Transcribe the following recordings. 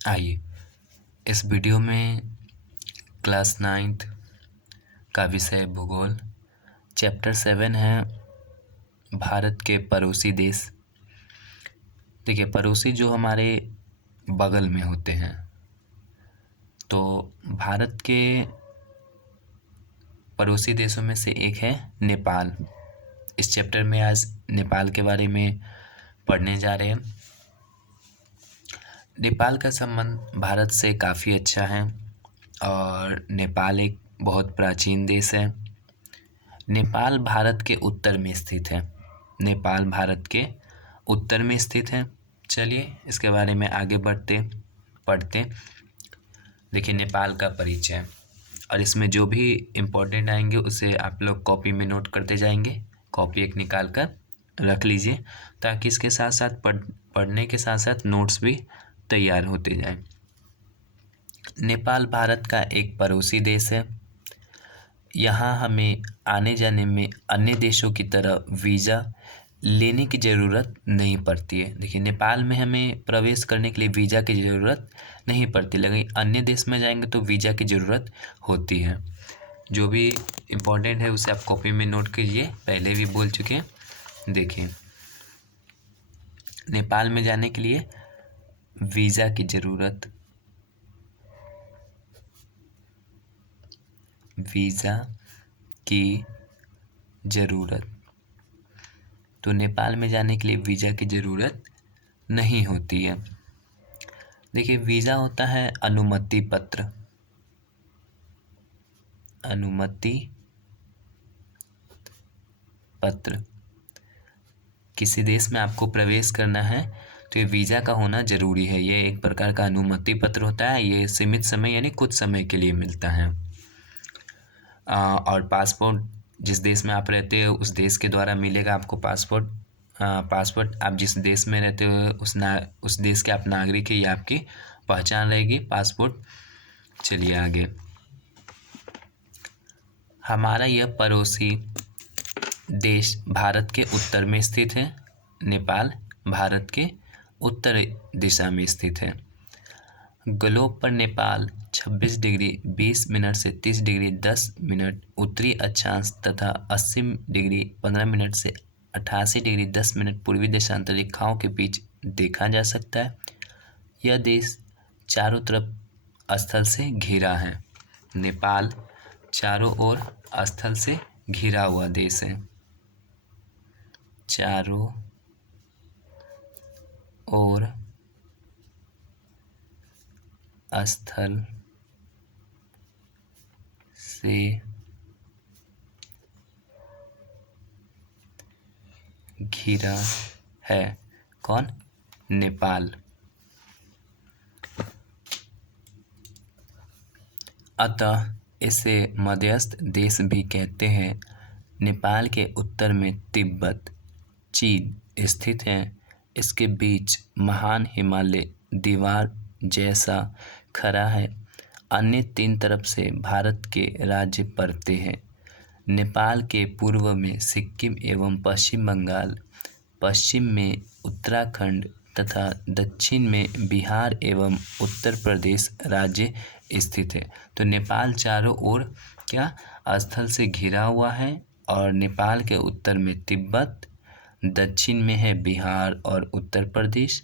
आइए इस वीडियो में क्लास 9th का विषय भूगोल चैप्टर 7 है भारत के पड़ोसी देश। देखिए, पड़ोसी जो हमारे बगल में होते हैं, तो भारत के पड़ोसी देशों में से एक है नेपाल। इस चैप्टर में आज नेपाल के बारे में पढ़ने जा रहे हैं। नेपाल का संबंध भारत से काफ़ी अच्छा है और नेपाल एक बहुत प्राचीन देश है। नेपाल भारत के उत्तर में स्थित है। नेपाल भारत के उत्तर में स्थित है। चलिए इसके बारे में आगे पढ़ते। देखिए, नेपाल का परिचय, और इसमें जो भी इम्पोर्टेंट आएंगे उसे आप लोग कॉपी में नोट करते जाएंगे। कॉपी एक निकाल कर रख लीजिए ताकि इसके साथ साथ पढ़ने के साथ साथ नोट्स भी तैयार होते जाएं। नेपाल भारत का एक पड़ोसी देश है। यहाँ हमें आने जाने में अन्य देशों की तरह वीज़ा लेने की ज़रूरत नहीं पड़ती है। देखिए, नेपाल में हमें प्रवेश करने के लिए वीज़ा की ज़रूरत नहीं पड़ती, लेकिन अन्य देश में जाएंगे तो वीज़ा की ज़रूरत होती है। जो भी इम्पोर्टेंट है उसे आप कॉपी में नोट कीजिए, पहले भी बोल चुके हैं। देखिए, नेपाल में जाने के लिए वीज़ा की ज़रूरत, तो नेपाल में जाने के लिए वीज़ा की ज़रूरत नहीं होती है। देखिए, वीज़ा होता है अनुमति पत्र। किसी देश में आपको प्रवेश करना है तो ये वीज़ा का होना ज़रूरी है। ये एक प्रकार का अनुमति पत्र होता है। ये सीमित समय यानी कुछ समय के लिए मिलता है। और पासपोर्ट, जिस देश में आप रहते हो उस देश के द्वारा मिलेगा आपको पासपोर्ट। आप जिस देश में रहते हो उस देश के आप नागरिक है, ये आपकी पहचान रहेगी, पासपोर्ट। चलिए आगे। हमारा यह पड़ोसी देश भारत के उत्तर में स्थित है। नेपाल भारत के उत्तर दिशा में स्थित है। ग्लोब पर नेपाल 26 डिग्री 20 मिनट से 30 डिग्री 10 मिनट उत्तरी अक्षांश तथा 80 डिग्री 15 मिनट से 88 डिग्री 10 मिनट पूर्वी देशांतर रेखाओं के बीच देखा जा सकता है। यह देश चारों तरफ स्थल से घिरा है। नेपाल चारों ओर स्थल से घिरा हुआ देश है। चारों ओर स्थल से घिरा है। कौन? नेपाल। अतः इसे मध्यस्थ देश भी कहते हैं। नेपाल के उत्तर में तिब्बत, चीन स्थित है। इसके बीच महान हिमालय दीवार जैसा खड़ा है। अन्य 3 तरफ से भारत के राज्य पड़ते हैं। नेपाल के पूर्व में सिक्किम एवं पश्चिम बंगाल, पश्चिम में उत्तराखंड तथा दक्षिण में बिहार एवं उत्तर प्रदेश राज्य स्थित है। तो नेपाल चारों ओर क्या स्थल से घिरा हुआ है, और नेपाल के उत्तर में तिब्बत, दक्षिण में है बिहार और उत्तर प्रदेश,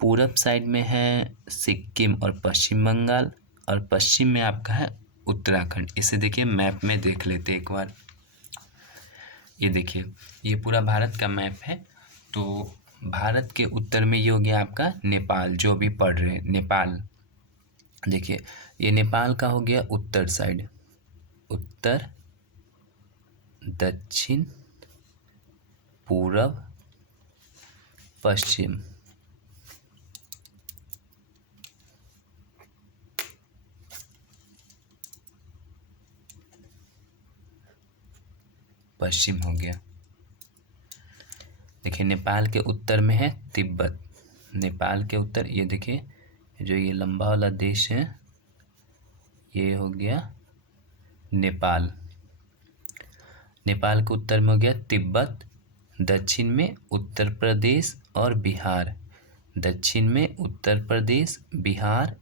पूरब साइड में है सिक्किम और पश्चिम बंगाल, और पश्चिम में आपका है उत्तराखंड। इसे देखिए मैप में देख लेते एक बार। ये देखिए, ये पूरा भारत का मैप है। तो भारत के उत्तर में ये हो गया आपका नेपाल, जो भी पढ़ रहे हैं नेपाल। देखिए, ये नेपाल का हो गया उत्तर साइड, उत्तर, दक्षिण, पूरब, पश्चिम। पश्चिम हो गया। देखिए, नेपाल के उत्तर में है तिब्बत। नेपाल के उत्तर, ये देखिए जो ये लंबा वाला देश है ये हो गया नेपाल। नेपाल के उत्तर में हो गया तिब्बत, दक्षिण में उत्तर प्रदेश और बिहार, दक्षिण में उत्तर प्रदेश, बिहार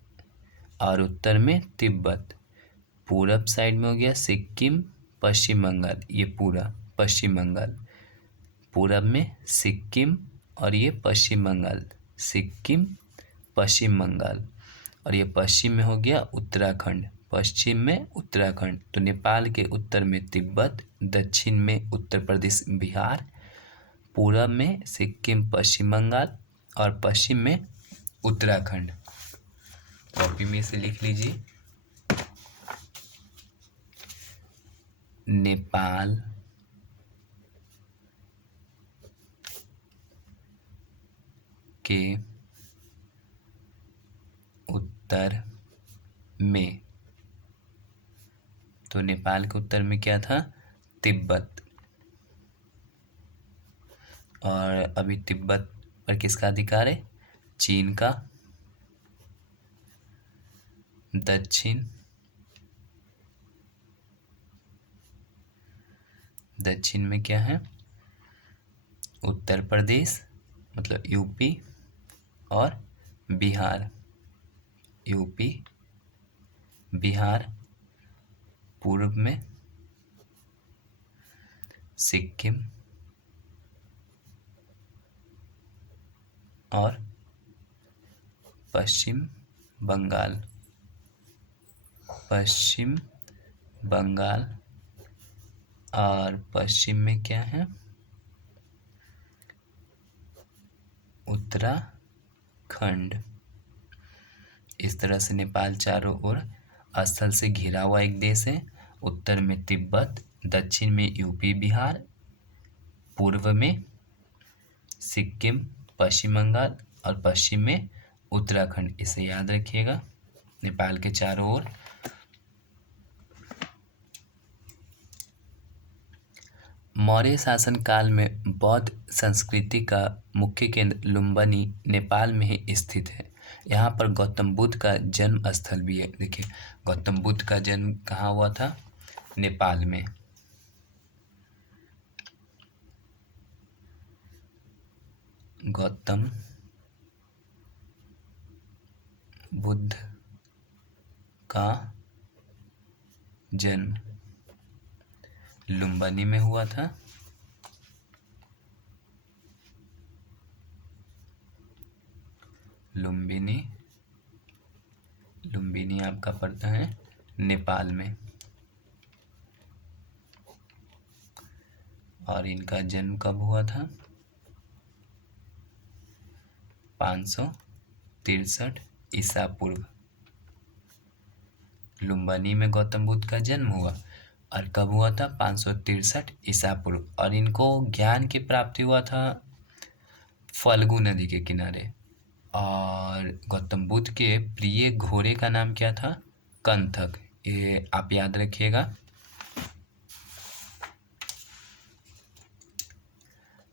और उत्तर में तिब्बत। पूरब साइड में हो गया सिक्किम, पश्चिम बंगाल, ये पूरा पश्चिम बंगाल। पूरब में सिक्किम और ये पश्चिम बंगाल, सिक्किम पश्चिम बंगाल। और ये पश्चिम में हो गया उत्तराखंड, पश्चिम में उत्तराखंड। तो नेपाल के उत्तर में तिब्बत, दक्षिण में उत्तर प्रदेश बिहार, पूरब में सिक्किम पश्चिम बंगाल और पश्चिम में उत्तराखंड। कॉपी में से लिख लीजिए। नेपाल के उत्तर में, तो नेपाल के उत्तर में क्या था? तिब्बत। और अभी तिब्बत पर किसका अधिकार है? चीन का। दक्षिण में क्या है? उत्तर प्रदेश मतलब यूपी और बिहार, यूपी बिहार। पूर्व में सिक्किम और पश्चिम बंगाल, पश्चिम बंगाल। और पश्चिम में क्या है? उत्तराखंड। इस तरह से नेपाल चारों ओर स्थल से घिरा हुआ एक देश है। उत्तर में तिब्बत, दक्षिण में यूपी बिहार, पूर्व में सिक्किम पश्चिम बंगाल और पश्चिम में उत्तराखंड। इसे याद रखिएगा, नेपाल के चारों ओर। मौर्य शासन काल में बौद्ध संस्कृति का मुख्य केंद्र लुम्बिनी नेपाल में ही स्थित है। यहाँ पर गौतम बुद्ध का जन्म स्थल भी है। देखिए, गौतम बुद्ध का जन्म कहाँ हुआ था? नेपाल में। गौतम बुद्ध का जन्म लुम्बिनी में हुआ था। लुम्बिनी आपका पड़ता है नेपाल में। और इनका जन्म कब हुआ था? 563 ईसा पूर्व। लुम्बिनी में गौतम बुद्ध का जन्म हुआ और कब हुआ था? 563 ईसा पूर्व। और इनको ज्ञान की प्राप्ति हुआ था फल्गु नदी के किनारे। और गौतम बुद्ध के प्रिय घोड़े का नाम क्या था? कंथक। ये आप याद रखिएगा।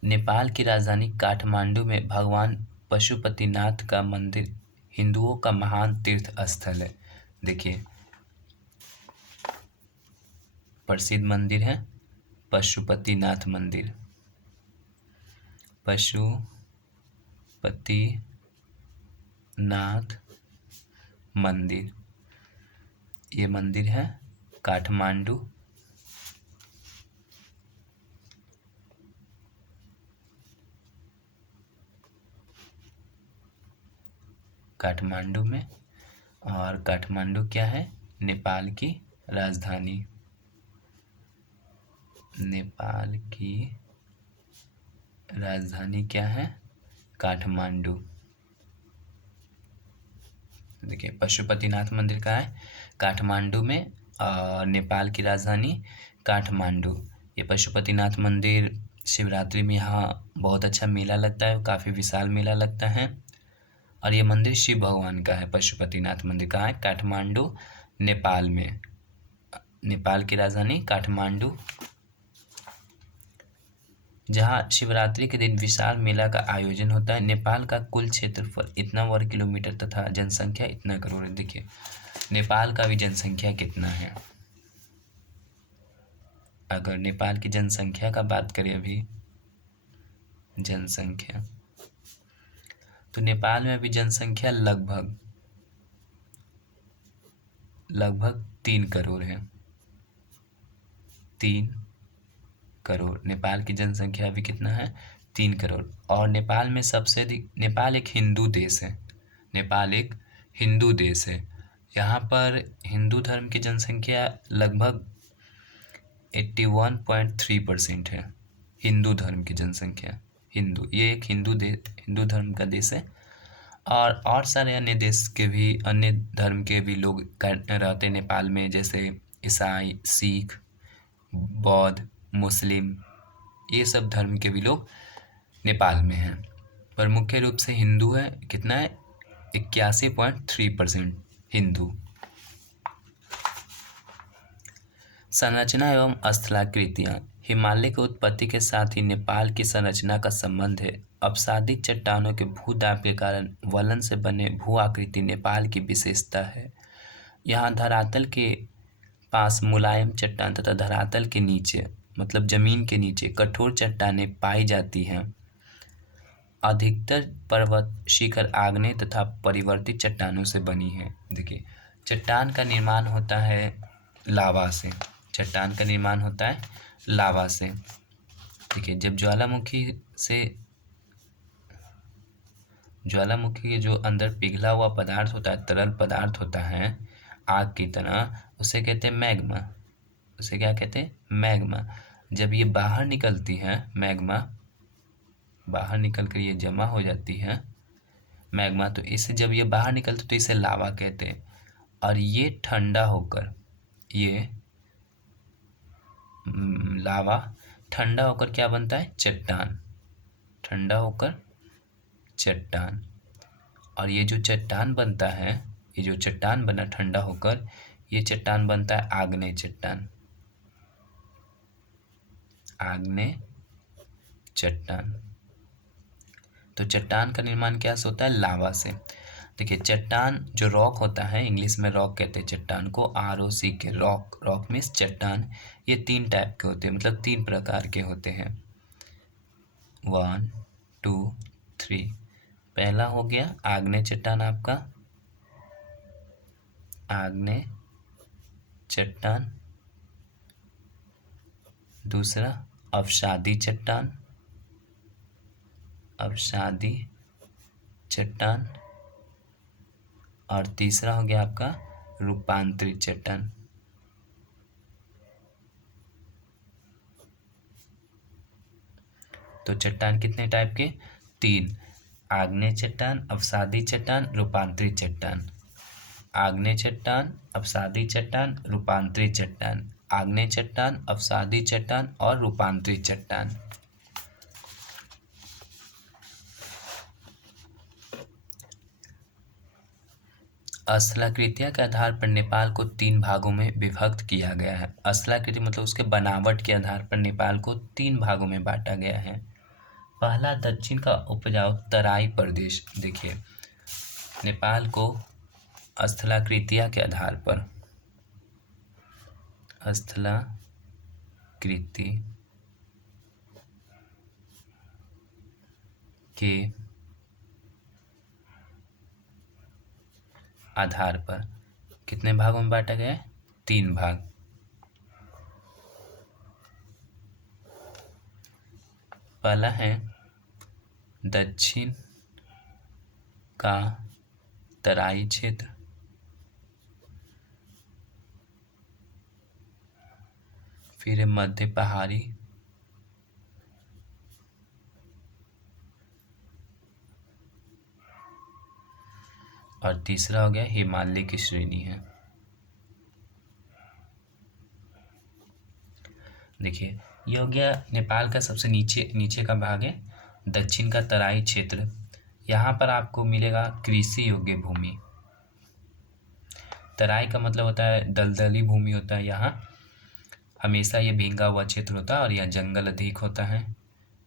नेपाल की राजधानी काठमांडू में भगवान पशुपतिनाथ का मंदिर हिंदुओं का महान तीर्थ स्थल है। देखिए, प्रसिद्ध मंदिर है पशुपतिनाथ मंदिर, पशुपतिनाथ मंदिर। ये मंदिर है काठमांडू में। और काठमांडू क्या है? नेपाल की राजधानी। नेपाल की राजधानी क्या है? काठमांडू। देखिए, पशुपतिनाथ मंदिर कहाँ है? काठमांडू में। और नेपाल की राजधानी काठमांडू। ये पशुपतिनाथ मंदिर शिवरात्रि में यहाँ बहुत अच्छा मेला लगता है, काफ़ी विशाल मेला लगता है। और ये मंदिर शिव भगवान का है। पशुपतिनाथ मंदिर कहाँ है? काठमांडू नेपाल में। नेपाल की राजधानी काठमांडू, जहाँ शिवरात्रि के दिन विशाल मेला का आयोजन होता है। नेपाल का कुल क्षेत्रफल इतना वर्ग किलोमीटर तथा जनसंख्या इतना करोड़ है। देखिए, नेपाल का भी जनसंख्या कितना है? अगर नेपाल की जनसंख्या का बात करें, अभी जनसंख्या, तो नेपाल में अभी जनसंख्या लगभग 3 करोड़ है। 3 करोड़ नेपाल की जनसंख्या अभी कितना है? 3 करोड़। और नेपाल में सबसे अधिक, नेपाल एक हिंदू देश है। नेपाल एक हिंदू देश है। यहाँ पर हिंदू धर्म की जनसंख्या लगभग 81.3% है। हिंदू धर्म की जनसंख्या, ये एक हिंदू धर्म का देश है। और सारे अन्य देश के भी, अन्य धर्म के भी लोग रहते हैं नेपाल में, जैसे ईसाई, सिख, बौद्ध, मुस्लिम, ये सब धर्म के भी लोग नेपाल में हैं। पर मुख्य रूप से हिंदू है। कितना है? 81.3% हिंदू। संरचना एवं स्थलाकृतियाँ। हिमालय की उत्पत्ति के साथ ही नेपाल की संरचना का संबंध है। अपसादित चट्टानों के भूदाब के कारण वलन से बने भू आकृति नेपाल की विशेषता है। यहाँ धरातल के पास मुलायम चट्टान तथा धरातल के नीचे, मतलब जमीन के नीचे, कठोर चट्टानें पाई जाती हैं। अधिकतर पर्वत शिखर आग्नेय तथा परिवर्तित चट्टानों से बनी है। देखिए, चट्टान का निर्माण होता है लावा से। चट्टान का निर्माण होता है लावा से। देखिए, जब ज्वालामुखी के जो अंदर पिघला हुआ पदार्थ होता है, तरल पदार्थ होता है आग की तरह, उसे कहते हैं मैग्मा। उसे क्या कहते हैं? मैग्मा। जब ये बाहर निकलती है, मैग्मा बाहर निकल कर ये जमा हो जाती है मैग्मा, तो इसे जब ये बाहर निकलती तो इसे लावा कहते हैं। और ये ठंडा होकर, ये लावा ठंडा होकर क्या बनता है? चट्टान। ठंडा होकर चट्टान। और ये जो चट्टान बनता है, ये जो चट्टान बना ठंडा होकर, ये चट्टान बनता है आग्नेय चट्टान। आग्नेय चट्टान। तो चट्टान का निर्माण क्या से होता है? लावा से। देखिए, चट्टान जो रॉक होता है, इंग्लिश में रॉक कहते हैं चट्टान को, ROC के, रॉक। रॉक मीन्स चट्टान। ये 3 टाइप के होते हैं, मतलब 3 प्रकार के होते हैं। 1 2 3। पहला हो गया आग्नेय चट्टान, आपका आग्नेय चट्टान। दूसरा अवसादी चट्टान, अवसादी चट्टान। और तीसरा हो गया आपका रूपांतरित चट्टान। तो चट्टान कितने टाइप के? 3। आग्नेय चट्टान, अवसादी चट्टान, रूपांतरित चट्टान। आग्नेय चट्टान, अवसादी चट्टान, रूपांतरित चट्टान। आग्नेय चट्टान, अवसादी चट्टान और रूपांतरित चट्टान। स्थलाकृतियों के आधार पर नेपाल को 3 भागों में विभक्त किया गया है। स्थलाकृति मतलब उसके बनावट के आधार पर नेपाल को 3 भागों में बांटा गया है। पहला, दक्षिण का उपजाऊ तराई प्रदेश। देखिए, नेपाल को स्थलाकृतियों के आधार पर, स्थलाकृति के आधार पर कितने भागों में बांटा गया है? 3 भाग। पहला है दक्षिण का तराई क्षेत्र, फिर है मध्य पहाड़ी, और तीसरा हो गया हिमालय की श्रेणी है। देखिए, ये हो गया नेपाल का सबसे नीचे का भाग है, दक्षिण का तराई क्षेत्र। यहाँ पर आपको मिलेगा कृषि योग्य भूमि। तराई का मतलब होता है दलदली भूमि होता है, यहाँ हमेशा ये भींगा हुआ क्षेत्र होता है और यहाँ जंगल अधिक होता है।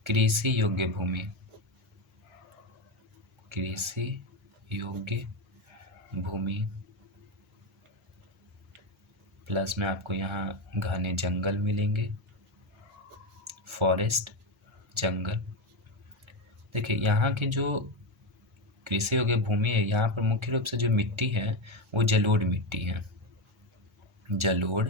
कृषि योग्य भूमि, कृषि योग्य भूमि प्लस में आपको यहाँ घने जंगल मिलेंगे, फॉरेस्ट, जंगल। देखिए, यहाँ के जो कृषि योग्य भूमि है। यहाँ पर मुख्य रूप से जो मिट्टी है वो जलोढ़ मिट्टी है, जलोढ़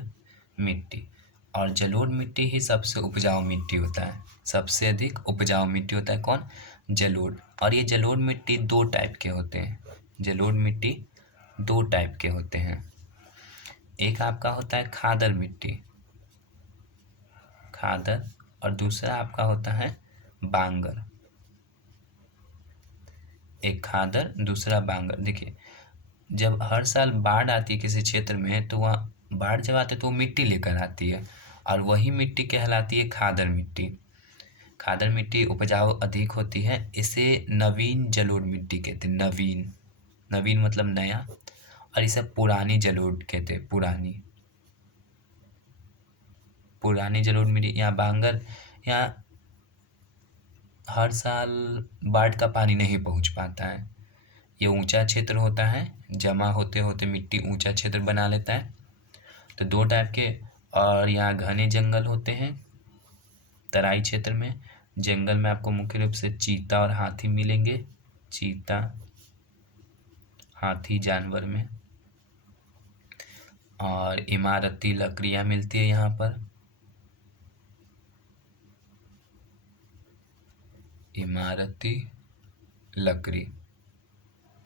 मिट्टी। और जलोढ़ मिट्टी ही सबसे उपजाऊ मिट्टी होता है, सबसे अधिक उपजाऊ मिट्टी होता है कौन? जलोढ़। और ये जलोढ़ मिट्टी दो टाइप के होते हैं, जलोढ़ मिट्टी दो टाइप के होते हैं। एक आपका होता है खादर मिट्टी, खादर, और दूसरा आपका होता है बांगर। एक खादर, दूसरा बांगर। देखिए, जब हर साल बाढ़ आती है किसी क्षेत्र में तो वहाँ बाढ़ जब आती है तो वो मिट्टी लेकर आती है, और वही मिट्टी कहलाती है खादर मिट्टी। खादर मिट्टी उपजाऊ अधिक होती है, इसे नवीन जलोढ़ मिट्टी कहते हैं। नवीन, नवीन मतलब नया, और इसे पुरानी जलोढ़ कहते हैं, पुरानी, पुरानी जलोढ़ मिट्टी। यहाँ बांगर, यहाँ हर साल बाढ़ का पानी नहीं पहुँच पाता है, ये ऊंचा क्षेत्र होता है, जमा होते होते मिट्टी ऊंचा क्षेत्र बना लेता है। तो दो टाइप के, और यहाँ घने जंगल होते हैं तराई क्षेत्र में। जंगल में आपको मुख्य रूप से चीता और हाथी मिलेंगे, चीता हाथी जानवर में। और इमारती लकड़ियाँ मिलती है यहाँ पर, इमारती लकड़ी,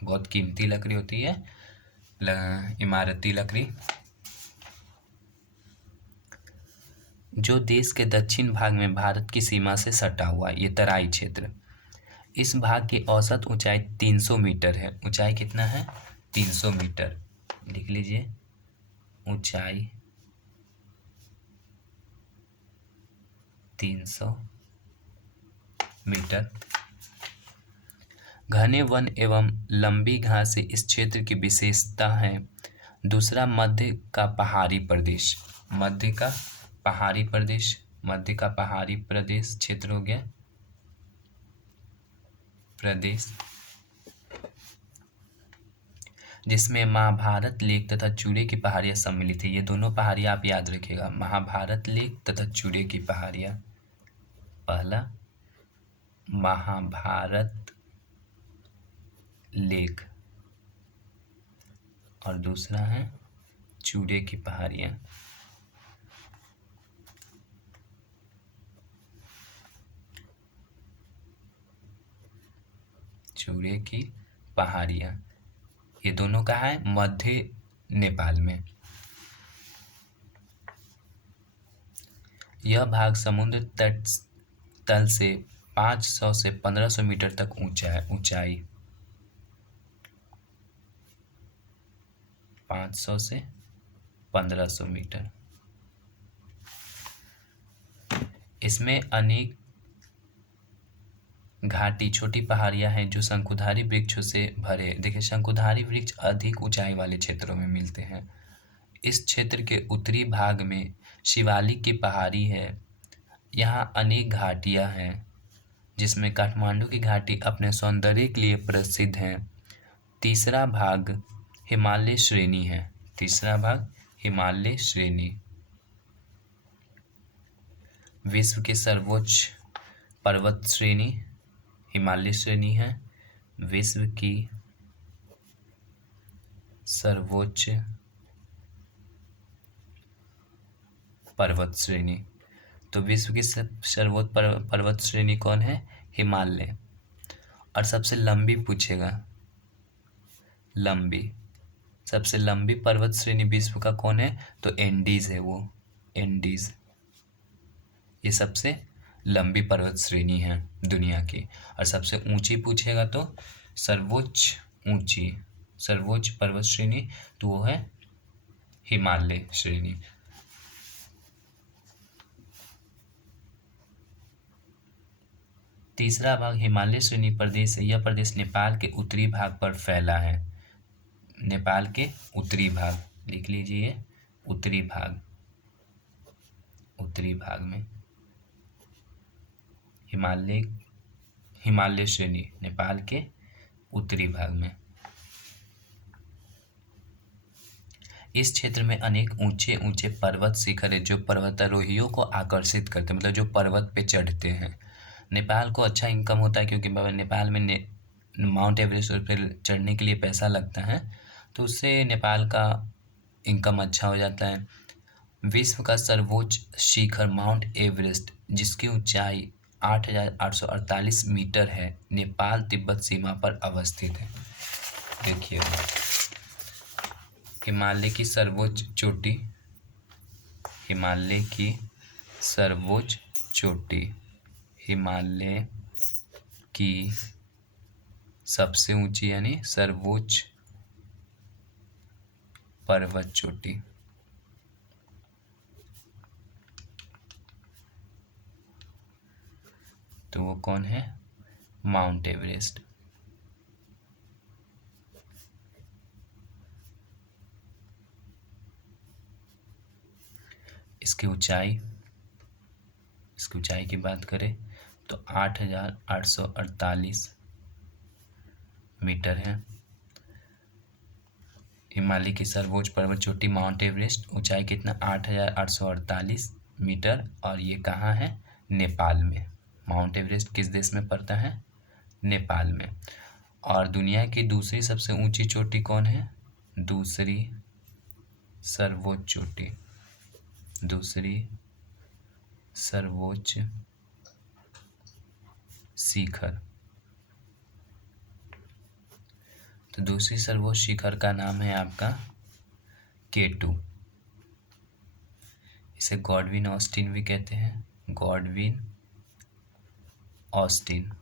बहुत कीमती लकड़ी होती है इमारती लकड़ी। जो देश के दक्षिण भाग में भारत की सीमा से सटा हुआ ये तराई क्षेत्र, इस भाग की औसत ऊंचाई 300 मीटर है। ऊंचाई कितना है? 300 मीटर, लिख लीजिए, ऊंचाई 300 मीटर। घने वन एवं लंबी घास इस क्षेत्र की विशेषता है। दूसरा मध्य का पहाड़ी प्रदेश, मध्य का पहाड़ी प्रदेश, मध्य का पहाड़ी प्रदेश क्षेत्र हो गया, प्रदेश, जिसमें महाभारत लेक तथा चूड़े की पहाड़ियाँ सम्मिलित है। ये दोनों पहाड़ियाँ आप याद रखिएगा, महाभारत लेक तथा चूड़े की पहाड़ियाँ। पहला महाभारत लेक और दूसरा है चूड़े की पहाड़ियाँ। चूड़े की पहाड़ियाँ, ये दोनों कहाँ है? मध्य नेपाल में। यह भाग समुद्र तट तल से 500 से 1500 मीटर तक ऊंचा है, ऊंचाई 500 से 1500 मीटर। इसमें अनेक घाटी छोटी पहाड़ियां हैं जो शंकुधारी वृक्षों से भरे। देखिए, शंकुधारी वृक्ष अधिक ऊंचाई वाले क्षेत्रों में मिलते हैं। इस क्षेत्र के उत्तरी भाग में शिवालिक की पहाड़ी है। यहाँ अनेक घाटियाँ हैं जिसमें काठमांडू की घाटी अपने सौंदर्य के लिए प्रसिद्ध है। तीसरा भाग हिमालय श्रेणी है, तीसरा भाग हिमालय श्रेणी। विश्व की सर्वोच्च पर्वत श्रेणी हिमालय श्रेणी है, विश्व की सर्वोच्च पर्वत श्रेणी। तो विश्व की सर्वोच्च पर्वत श्रेणी कौन है? हिमालय। और सबसे लंबी पूछेगा, लंबी, सबसे लंबी पर्वत श्रेणी विश्व का कौन है? तो एंडीज है, वो एंडीज, ये सबसे लंबी पर्वत श्रेणी है दुनिया की। और सबसे ऊंची पूछेगा तो सर्वोच्च ऊंची, सर्वोच्च पर्वत श्रेणी तो वो है हिमालय श्रेणी। तीसरा भाग हिमालय श्रेणी प्रदेश है। यह प्रदेश नेपाल के उत्तरी भाग पर फैला है, नेपाल के उत्तरी भाग, लिख लीजिए, उत्तरी भाग, उत्तरी भाग में हिमालय श्रेणी नेपाल के उत्तरी भाग में। इस क्षेत्र में अनेक ऊंचे ऊंचे पर्वत शिखर है जो पर्वतारोहियों को आकर्षित करते हैं, मतलब जो पर्वत पे चढ़ते हैं। नेपाल को अच्छा इनकम होता है क्योंकि नेपाल में माउंट एवरेस्ट पर चढ़ने के लिए पैसा लगता है, तो उससे नेपाल का इनकम अच्छा हो जाता है। विश्व का सर्वोच्च शिखर माउंट एवरेस्ट, जिसकी ऊंचाई 8,848 मीटर है, नेपाल तिब्बत सीमा पर अवस्थित है। देखिए, हिमालय की सर्वोच्च चोटी, हिमालय की सर्वोच्च चोटी, हिमालय की सबसे ऊंची यानी सर्वोच्च पर्वत चोटी, तो वो कौन है? Mount Everest. इसकी ऊंचाई की बात करें तो 8,848 मीटर है। हिमालय की सर्वोच्च पर्वत चोटी माउंट एवरेस्ट, ऊंचाई कितना? 8,848 मीटर, और ये कहाँ है? नेपाल में। माउंट एवरेस्ट किस देश में पड़ता है? नेपाल में। और दुनिया की दूसरी सबसे ऊंची चोटी कौन है? दूसरी सर्वोच्च चोटी, दूसरी सर्वोच्च शिखर, तो दूसरी सर्वोच्च शिखर का नाम है आपका K2। इसे गॉडविन ऑस्टिन भी कहते हैं, गॉडविन ऑस्टिन।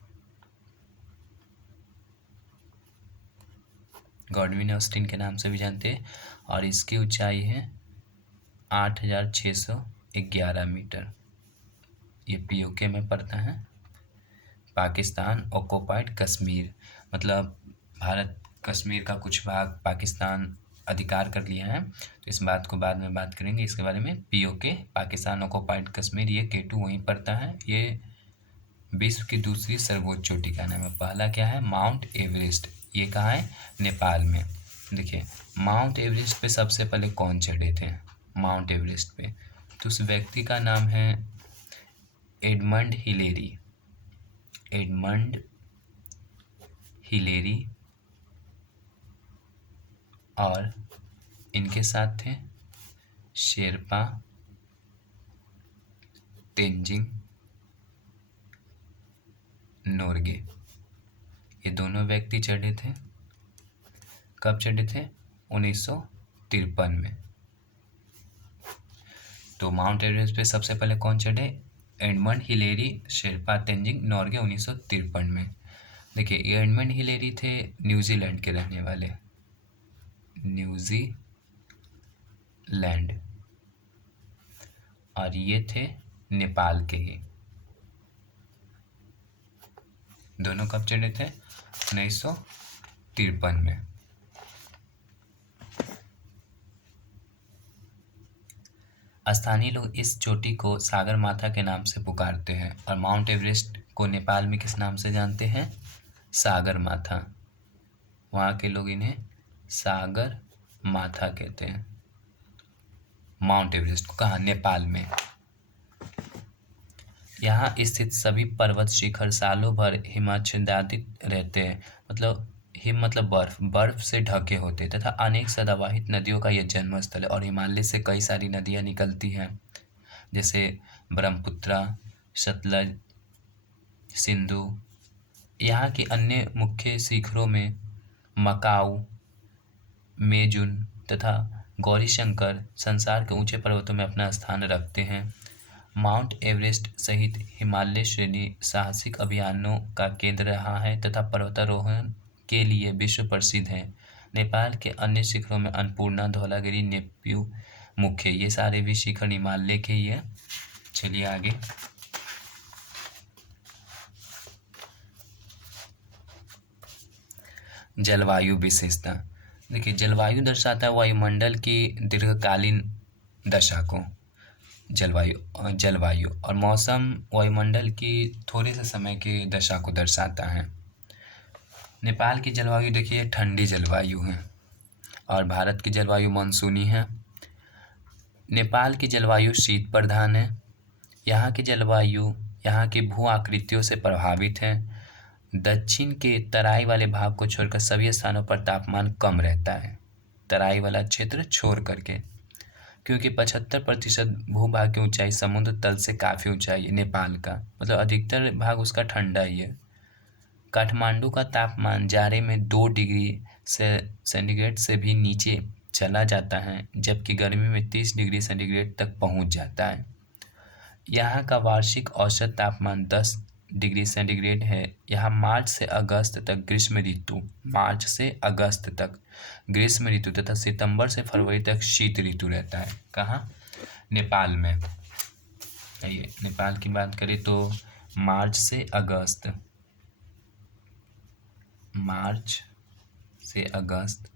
गॉडविन ऑस्टिन के नाम से भी जानते हैं। और इसकी ऊंचाई है 8,611 मीटर। ये POK में पड़ता है, पाकिस्तान ऑक्युपाइड कश्मीर, मतलब भारत कश्मीर का कुछ भाग पाकिस्तान अधिकार कर लिया है। तो इस बात को बाद में बात करेंगे इसके बारे में। POK पाकिस्तान ऑक्युपाइड कश्मीर, ये K2 वहीं पड़ता है। ये विश्व की दूसरी सर्वोच्च चोटी का नाम है। पहला क्या है? माउंट एवरेस्ट, ये कहाँ है? नेपाल में। देखिए, माउंट एवरेस्ट पे सबसे पहले कौन चढ़े थे? माउंट एवरेस्ट पे तो उस व्यक्ति का नाम है एडमंड हिलेरी। एडमंड हिलेरी, और इनके साथ थे शेरपा तेंजिंग नोरगे। ये दोनों व्यक्ति चढ़े थे। कब चढ़े थे? 1953 में। तो माउंट एवरेस्ट पे सबसे पहले कौन चढ़े? एडमंड हिलेरी, शेरपा तेंजिंग नोरगे, 1953 में। देखिए, ये एडमंड हिलेरी थे न्यूजीलैंड के रहने वाले, न्यूजीलैंड, और ये थे नेपाल के ही। दोनों कब चढ़े थे? 1953 में। स्थानीय लोग इस चोटी को सागर माथा के नाम से पुकारते हैं, और माउंट एवरेस्ट को नेपाल में किस नाम से जानते हैं? सागर माथा। वहाँ के लोग इन्हें सागर माथा कहते हैं। माउंट एवरेस्ट को कहाँ? नेपाल में। यहाँ स्थित सभी पर्वत शिखर सालों भर हिमाच्छादित रहते हैं, मतलब हिम मतलब बर्फ से ढके होते, तथा अनेक सदाबहार नदियों का यह जन्म स्थल है। और हिमालय से कई सारी नदियाँ निकलती हैं, जैसे ब्रह्मपुत्रा, सतलज, सिंधु। यहाँ की अन्य मुख्य शिखरों में मकाऊ, मेजुन तथा गौरीशंकर संसार के ऊंचे पर्वतों में अपना स्थान रखते हैं। माउंट एवरेस्ट सहित हिमालय श्रेणी साहसिक अभियानों का केंद्र रहा है तथा पर्वतारोहण के लिए विश्व प्रसिद्ध है। नेपाल के अन्य शिखरों में अन्नपूर्णा, धौलागिरी, नेप्यू मुख्य, ये सारे भी शिखर हिमालय के ही है। चलिए आगे। जलवायु विशेषता। देखिए, जलवायु दर्शाता है वायुमंडल की दीर्घकालीन दशा को। जलवायु और मौसम वायुमंडल की थोड़े से समय की दशा को दर्शाता है। नेपाल की जलवायु देखिए ठंडी जलवायु है, और भारत की जलवायु मानसूनी है। नेपाल की जलवायु शीत प्रधान है। यहाँ की जलवायु यहाँ की भू आकृतियों से प्रभावित है। दक्षिण के तराई वाले भाग को छोड़कर सभी स्थानों पर तापमान कम रहता है, तराई वाला क्षेत्र छोड़ करके, क्योंकि 75% भूभाग की ऊंचाई समुद्र तल से काफ़ी ऊंचाई है नेपाल का, मतलब अधिकतर भाग उसका ठंडा ही है। काठमांडू का तापमान जाड़े में 2 डिग्री सेंटीग्रेड से भी नीचे चला जाता है, जबकि गर्मी में 30 डिग्री सेंटीग्रेड तक पहुंच जाता है। यहाँ का वार्षिक औसत तापमान 10 डिग्री सेंटीग्रेड है। यहाँ मार्च से अगस्त तक ग्रीष्म ऋतु तथा सितंबर से फरवरी तक शीत ऋतु रहता है। कहाँ? नेपाल में। ये नेपाल की बात करें तो मार्च से अगस्त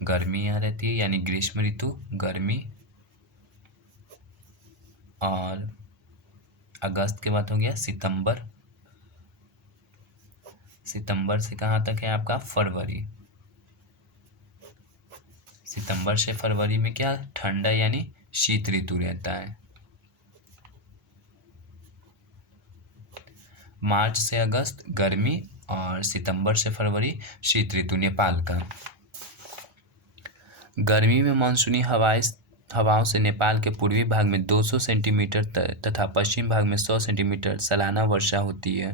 गर्मी यहाँ रहती है, यानी ग्रीष्म ऋतु गर्मी, और अगस्त के बाद हो गया सितंबर से कहाँ तक है आपका? फरवरी। सितंबर से फरवरी में क्या? ठंडा यानी शीत ऋतु रहता है। मार्च से अगस्त गर्मी और सितंबर से फरवरी शीत ऋतु नेपाल का। गर्मी में मानसूनी हवाओं से नेपाल के पूर्वी भाग में 200 सेंटीमीटर तथा पश्चिम भाग में 100 सेंटीमीटर सालाना वर्षा होती है।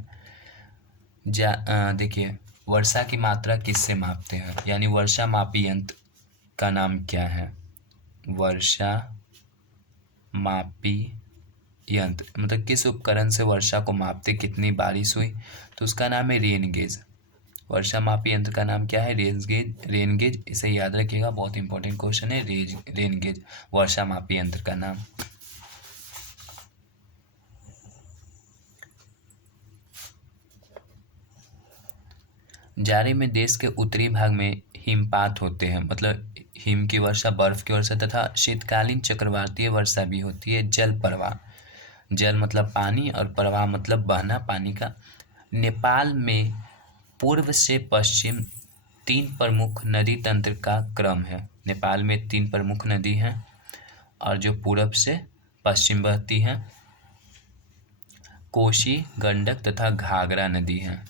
देखिए, वर्षा की मात्रा किससे मापते हैं, यानी वर्षा मापी यंत्र का नाम क्या है? वर्षा मापी यंत्र, मतलब किस उपकरण से वर्षा को मापते, कितनी बारिश हुई, तो उसका नाम है रेन गेज। वर्षा मापी यंत्र का नाम क्या है? Rain gauge. इसे याद रखिएगा, बहुत इंपॉर्टेंट क्वेश्चन है। रेन गेज वर्षा मापी यंत्र का नाम। जाड़े में देश के उत्तरी भाग में हिमपात होते हैं, मतलब हिम की वर्षा, बर्फ की वर्षा, तथा शीतकालीन चक्रवातीय वर्षा भी होती है। जल प्रवाह, जल मतलब पानी और प्रवाह मतलब बहना पानी का। नेपाल में पूर्व से पश्चिम 3 प्रमुख नदी तंत्र का क्रम है। नेपाल में 3 प्रमुख नदी हैं और जो पूर्व से पश्चिम बहती हैं। कोशी, गंडक तथा घाघरा नदी हैं।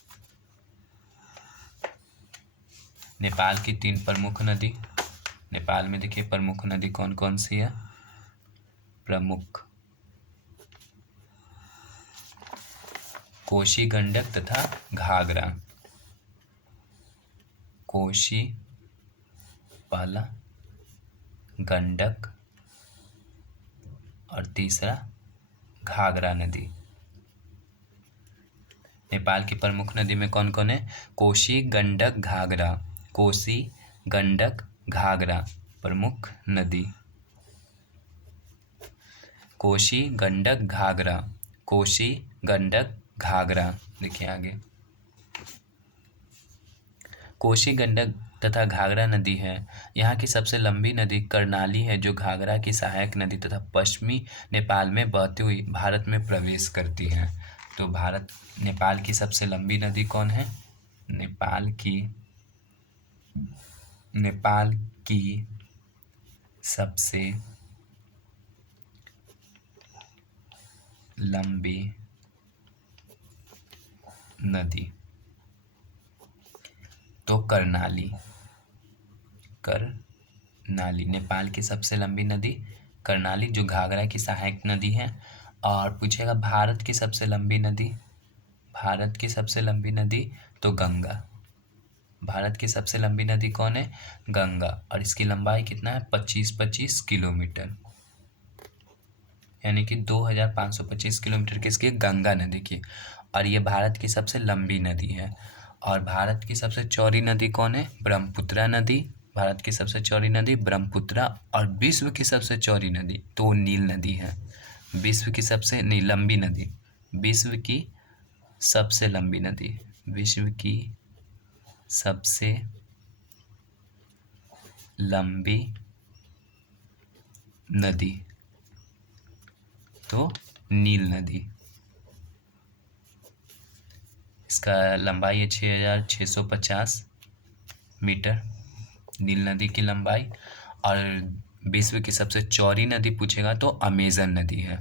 नेपाल की 3 प्रमुख नदी। नेपाल में देखिए प्रमुख नदी कौन कौन सी है? प्रमुख कोशी, गंडक तथा घाघरा। कोशी पहला, गंडक और तीसरा घाघरा नदी। नेपाल की प्रमुख नदी में कौन कौन है? कोशी, गंडक, घाघरा। कोशी, गंडक, घाघरा प्रमुख नदी। कोशी, गंडक, घाघरा। कोशी, गंडक, घाघरा। देखिए आगे, कोशी, गंडक तथा घाघरा नदी है। यहाँ की सबसे लंबी नदी कर्णाली है, जो घाघरा की सहायक नदी तथा पश्चिमी नेपाल में बहती हुई भारत में प्रवेश करती है। तो नेपाल की सबसे लंबी नदी कौन है? नेपाल की सबसे लंबी नदी तो कर्णाली नेपाल की सबसे लंबी नदी कर्णाली, जो घाघरा की सहायक नदी है। और पूछेगा भारत की सबसे लंबी नदी तो गंगा। भारत की सबसे लंबी नदी कौन है? गंगा, और इसकी लंबाई कितना है? 25 किलोमीटर, यानी कि 2525 किलोमीटर किसकी? गंगा नदी की। और ये भारत की सबसे लंबी नदी है। और भारत की सबसे चौड़ी नदी कौन है? ब्रह्मपुत्रा नदी। भारत की सबसे चौड़ी नदी ब्रह्मपुत्रा। और विश्व की सबसे चौड़ी नदी तो नील नदी है। विश्व की सबसे लंबी नदी विश्व की सबसे लंबी नदी तो नील नदी। इसका लंबाई है 6650 मीटर, नील नदी की लंबाई। और विश्व की सबसे चौड़ी नदी पूछेगा तो अमेजन नदी है।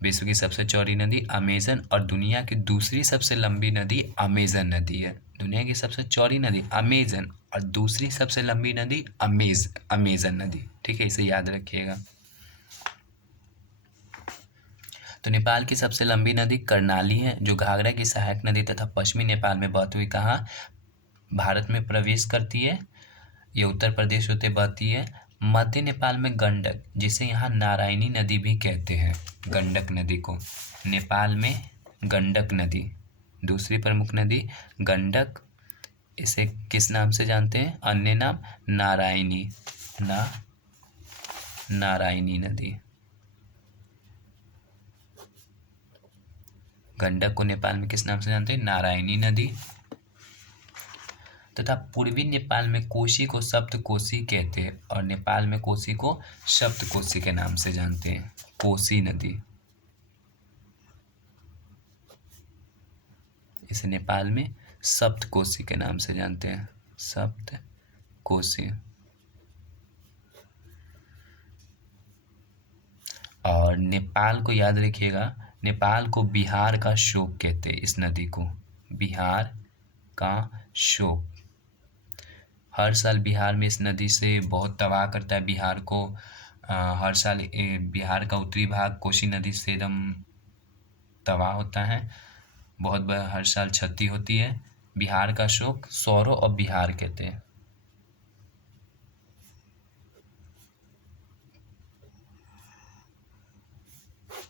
विश्व की सबसे चौड़ी नदी अमेजन और दुनिया की दूसरी सबसे लंबी नदी अमेजन नदी है। दुनिया की सबसे चौड़ी नदी अमेजन और दूसरी सबसे लंबी नदी अमेजन नदी। ठीक है, इसे याद रखिएगा। तो नेपाल की सबसे लंबी नदी कर्णाली है, जो घाघरा की सहायक नदी तथा पश्चिमी नेपाल में बहती हुई कहाँ भारत में प्रवेश करती है। ये उत्तर प्रदेश होते बहती है। मध्य नेपाल में गंडक, जिसे यहाँ नारायणी नदी भी कहते हैं, गंडक नदी को नेपाल में गंडक नदी, दूसरी प्रमुख नदी गंडक। इसे किस नाम से जानते हैं? अन्य नाम नारायणी, नारायणी नदी। गंडक को नेपाल में किस नाम से जानते हैं? नारायणी नदी। तथा पूर्वी नेपाल में कोशी को सप्तकोशी कहते हैं और नेपाल में कोशी को सप्तकोशी के नाम से जानते हैं, कोशी नदी। इसे नेपाल में सप्तकोशी के नाम से जानते हैं, सप्तकोशी। और नेपाल को याद रखिएगा, नेपाल को बिहार का शोक कहते हैं, इस नदी को बिहार का शोक। हर साल बिहार में इस नदी से बहुत तबाह करता है बिहार को। हर साल बिहार का उत्तरी भाग कोसी नदी से एकदम तबाह होता है, बहुत हर साल क्षति होती है। बिहार का शोक सौरों और बिहार कहते हैं।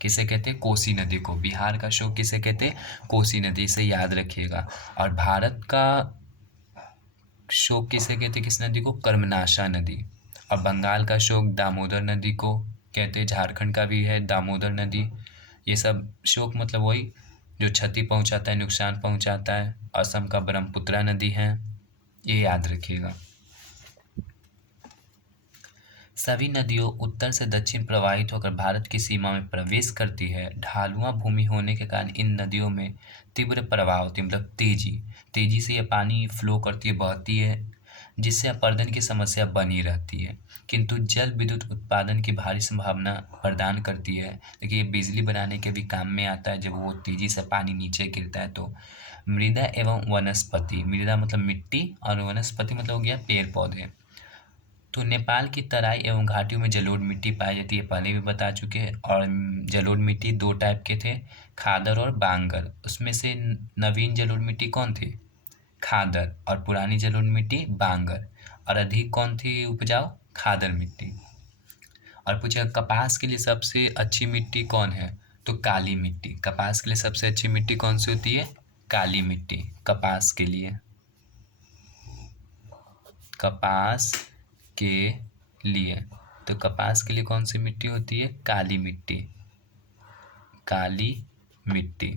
किसे कहते हैं? कोसी नदी को। बिहार का शोक किसे कहते हैं? कोसी नदी, से याद रखिएगा। और भारत का शोक किसे कहते हैं? किस नदी को? कर्मनाशा नदी। और बंगाल का शोक दामोदर नदी को कहते हैं। झारखंड का भी है दामोदर नदी। ये सब शोक मतलब वही जो क्षति पहुंचाता है, नुकसान पहुंचाता है। असम का ब्रह्मपुत्रा नदी है, ये याद रखिएगा। सभी नदियों उत्तर से दक्षिण प्रवाहित होकर भारत की सीमा में प्रवेश करती है। ढालुआ भूमि होने के कारण इन नदियों में तीव्र प्रवाह होती है, मतलब तेजी से ये पानी फ्लो करती है, बहती है, जिससे अपर्दन की समस्या बनी रहती है। किंतु जल विद्युत उत्पादन की भारी संभावना प्रदान करती है। देखिए, ये बिजली बनाने के भी काम में आता है जब वो तेजी से पानी नीचे गिरता है तो। मृदा एवं वनस्पति, मृदा मतलब मिट्टी और वनस्पति मतलब हो गया पेड़ पौधे। तो नेपाल की तराई एवं घाटियों में जलोढ़ मिट्टी पाई जाती है, पहले भी बता चुके हैं। और जलोढ़ मिट्टी दो टाइप के थे, खादर और बांगर। उसमें से नवीन जलोढ़ मिट्टी कौन थी? खादर। और पुरानी जलोढ़ मिट्टी बांगर। और अधिक कौन थी उपजाऊ? खादर मिट्टी। और पूछा कपास के लिए सबसे अच्छी मिट्टी कौन है? तो काली मिट्टी। कपास के लिए सबसे अच्छी मिट्टी कौन सी होती है? काली मिट्टी, कपास के लिए। कपास के लिए तो कपास के लिए कौन सी मिट्टी होती है? काली मिट्टी, काली मिट्टी।